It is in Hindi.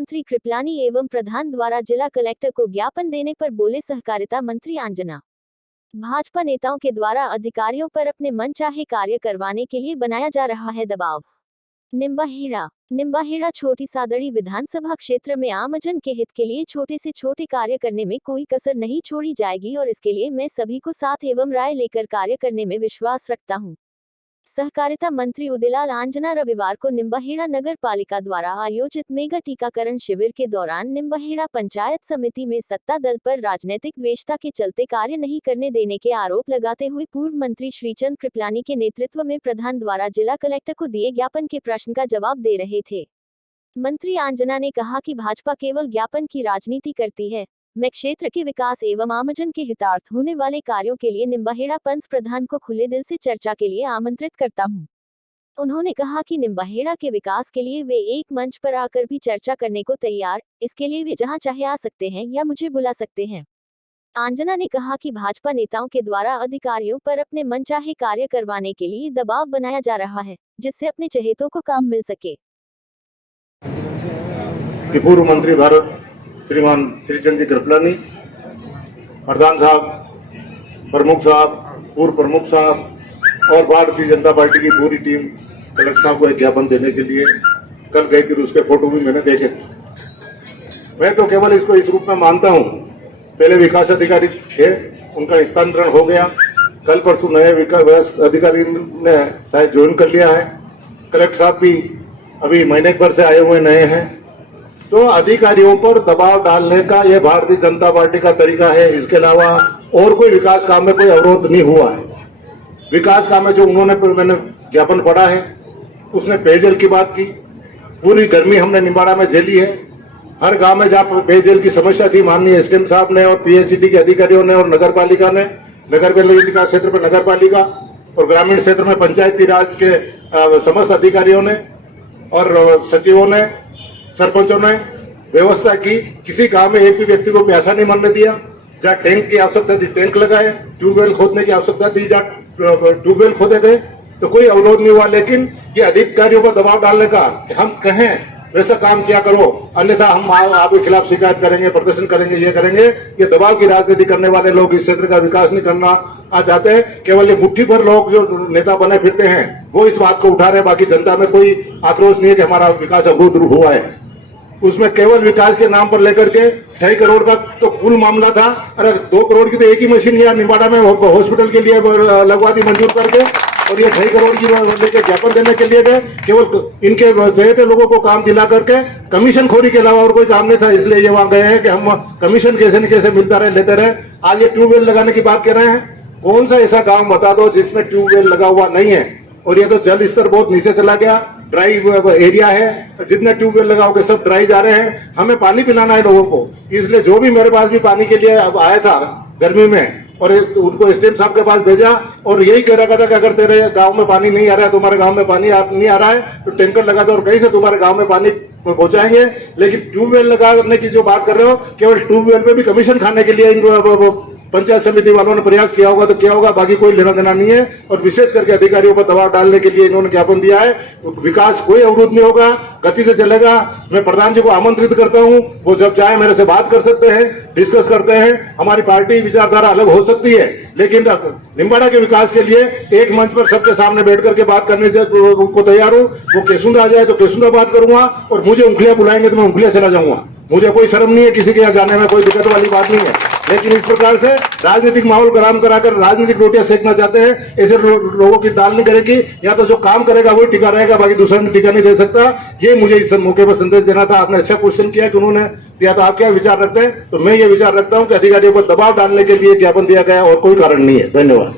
मंत्री कृपलानी एवं प्रधान द्वारा जिला कलेक्टर को ज्ञापन देने पर बोले सहकारिता मंत्री आंजना। भाजपा नेताओं के द्वारा अधिकारियों पर अपने मनचाहे कार्य करवाने के लिए बनाया जा रहा है दबाव। निम्बाहेड़ा छोटी सादड़ी विधानसभा क्षेत्र में आमजन के हित के लिए छोटे से छोटे कार्य करने में कोई कसर नहीं छोड़ी जाएगी और इसके लिए मैं सभी को साथ एवं राय लेकर कार्य करने में विश्वास रखता हूं। सहकारिता मंत्री उदयलाल आंजना रविवार को निम्बाहेड़ा नगर पालिका द्वारा आयोजित मेगा टीकाकरण शिविर के दौरान निम्बाहेड़ा पंचायत समिति में सत्ता दल पर राजनीतिक द्वेषता के चलते कार्य नहीं करने देने के आरोप लगाते हुए पूर्व मंत्री श्रीचंद कृपलानी के नेतृत्व में प्रधान द्वारा जिला कलेक्टर को दिए ज्ञापन के प्रश्न का जवाब दे रहे थे। मंत्री आंजना ने कहा कि भाजपा केवल ज्ञापन की राजनीति करती है। मैं क्षेत्र के विकास एवं आमजन के हितार्थ होने वाले कार्यों के लिए निम्बाहेड़ा पंच प्रधान को खुले दिल से चर्चा के लिए आमंत्रित करता हूं। उन्होंने कहा कि निम्बाहेड़ा के विकास के लिए वे एक मंच पर आकर भी चर्चा करने को तैयार, इसके लिए वे जहां चाहे आ सकते हैं या मुझे बुला सकते हैं। आंजना ने कहा कि भाजपा नेताओं के द्वारा अधिकारियों पर अपने मनचाहे कार्य करवाने के लिए दबाव बनाया जा रहा है, जिससे अपने चहेतों को काम मिल सके। पूर्व मंत्री भारत श्रीमान श्रीचंद जी कृपलानी, प्रधान साहब, प्रमुख साहब, पूर्व प्रमुख साहब और भारतीय जनता पार्टी की पूरी टीम कलेक्टर साहब को एक ज्ञापन देने के लिए कल गई थी। उसके फोटो भी मैंने देखे थे। मैं तो केवल इसको इस रूप में मानता हूँ, पहले विकास अधिकारी थे, उनका स्थानांतरण हो गया, कल परसों नए विकास अधिकारी ने शायद ज्वाइन कर लिया है। कलेक्टर साहब भी अभी महीने भर से आए हुए नए हैं। तो अधिकारियों पर दबाव डालने का यह भारतीय जनता पार्टी का तरीका है। इसके अलावा और कोई विकास काम में कोई अवरोध नहीं हुआ है। विकास काम में जो मैंने ज्ञापन पढ़ा है उसने पेयजल की बात की। पूरी गर्मी हमने निम्बाड़ा में झेली है। हर गांव में जहाँ पेयजल की समस्या थी, माननीय एसडीएम साहब ने और पीएचईडी के अधिकारियों ने और नगर पालिका ने, नगर पालिका क्षेत्र में नगर पालिका और ग्रामीण क्षेत्र में पंचायती राज के समस्त अधिकारियों ने और सचिवों ने, सरपंचों ने व्यवस्था की। किसी गांव में एक भी व्यक्ति को प्यासा नहीं मरने दिया। जहाँ टैंक की आवश्यकता थी टैंक लगाए, ट्यूबवेल खोदने की आवश्यकता थी जहाँ ट्यूबवेल खोदे गए तो कोई अवरोध नहीं हुआ। लेकिन ये अधिकारियों पर दबाव डालने का कि हम कहें वैसा काम किया करो, अन्यथा हम आपके खिलाफ शिकायत करेंगे, प्रदर्शन करेंगे, ये करेंगे, ये दबाव की राजनीति करने वाले लोग इस क्षेत्र का विकास नहीं करना चाहते हैं। केवल ये मुट्ठी भर लोग जो नेता बने फिरते हैं वो इस बात को उठा रहे हैं। बाकी जनता में कोई आक्रोश नहीं है कि हमारा विकास अवरुद्ध हुआ है। उसमें केवल विकास के नाम पर लेकर के 2.5 करोड़ का तो कुल मामला था। अरे 2 करोड़ की तो एक ही मशीन यहाँ निम्बाड़ा में हॉस्पिटल के लिए लगवा दी मंजूर करके, और ये 2.5 करोड़ की लेके ज्ञापन देने के लिए गए। केवल इनके चहेते लोगों को काम दिला करके कमीशन खोरी के अलावा और कोई काम नहीं था। इसलिए ये वहां गए हैं कि हम कमीशन कैसे न कैसे मिलता रहे, लेते रहे। आज ये ट्यूबवेल लगाने की बात कर रहे हैं। कौन सा ऐसा गाँव बता दो जिसमें ट्यूबवेल लगा हुआ नहीं है? और ये तो जल स्तर बहुत नीचे चला गया, ड्राई एरिया है। जितने ट्यूबवेल लगाओगे सब ड्राई जा रहे हैं। हमें पानी पिलाना है लोगों को, इसलिए जो भी मेरे पास भी पानी के लिए आया था गर्मी में, और उनको एसडीएम साहब के पास भेजा और यही कह रखा था कि अगर तेरे गांव में पानी नहीं आ रहा है, तुम्हारे गांव में पानी नहीं आ रहा है तो टैंकर लगा दो और कहीं से तुम्हारे गांव में पानी पहुंचाएंगे। लेकिन ट्यूबवेल लगाने की जो बात कर रहे हो, केवल ट्यूबवेल पे भी कमीशन खाने के लिए पंचायत समिति वालों ने प्रयास किया होगा तो क्या होगा, बाकी कोई लेना देना नहीं है। और विशेष करके अधिकारियों पर दबाव डालने के लिए इन्होंने ज्ञापन दिया है। विकास कोई अवरुद्ध नहीं होगा, गति से चलेगा। मैं प्रधान जी को आमंत्रित करता हूं, वो जब चाहे मेरे से बात कर सकते हैं, डिस्कस करते हैं। हमारी पार्टी विचारधारा अलग हो सकती है, लेकिन निम्बाड़ा के विकास के लिए एक मंच पर सबके सामने बैठ करके बात करने को तैयार हूँ। वो केसुंदा आ जाए तो केसुंदा बात करूंगा, और मुझे उंगलियां बुलाएंगे तो मैं उंगलियां चला जाऊंगा। मुझे कोई शर्म नहीं है, किसी के यहाँ जाने में कोई दिक्कत वाली बात नहीं है। लेकिन इस प्रकार से राजनीतिक माहौल गरम कराकर राजनीतिक रोटियां सेकना चाहते हैं, ऐसे लोगों की दाल नहीं करेगी। या तो जो काम करेगा वही टिका रहेगा, बाकी दूसरा टिका नहीं रह सकता। ये मुझे इस मौके पर संदेश देना था। आपने अच्छा क्वेश्चन किया कि उन्होंने दिया, तो आप क्या विचार रखते हैं? तो मैं ये विचार रखता हूं कि अधिकारियों पर दबाव डालने के लिए ज्ञापन दिया गया और कोई कारण नहीं है। धन्यवाद।